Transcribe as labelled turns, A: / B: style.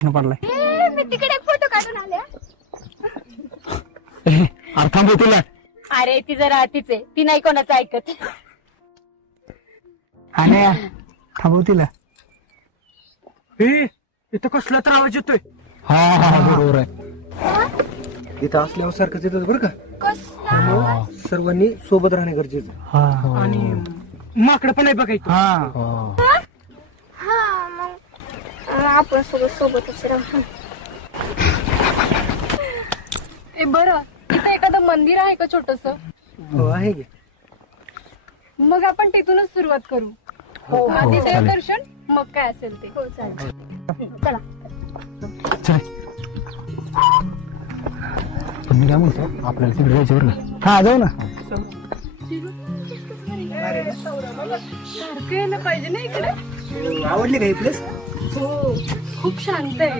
A: पडलाय?
B: ए, मी तिकडे फोटो काढून आले
A: ए, अरे थांबव तुला.
B: अरे ती जरा तीच आहे. ती नाही कोणाचं ऐकत.
A: आणि थांबव तिला.
C: ए इथं कसला तर आवाज येतोय?
A: हा हा बरोबर आहे.
C: इथं असल्यावर सारखंच येतात बरं का?
B: कसला
C: त्यामुळं सर्वांनी सोबत राहणे गरजेचं आहे.
A: हा
C: आणि माकडं पण आहे बघायचं
A: हा.
B: हा? आपण सोबत सोबतच राहू.
D: ए बरं. इथं एखादं मंदिर आहे का छोटस?
C: हो आहे की.
D: मग आपण तिथूनच सुरुवात करू.
A: हो,
D: आधी
A: चालेल.
D: दर्शन मग काय असेल ते.
B: हो चालेल. चला.
A: चल. पण मी काय म्हणतो आपल्याला तिकडे जायचं बरं का? हा जाऊ ना.
D: सारखं यायला पाहिजे ना इकडे?
C: आवडली का ही प्लेस
D: हो खूप शांत आहे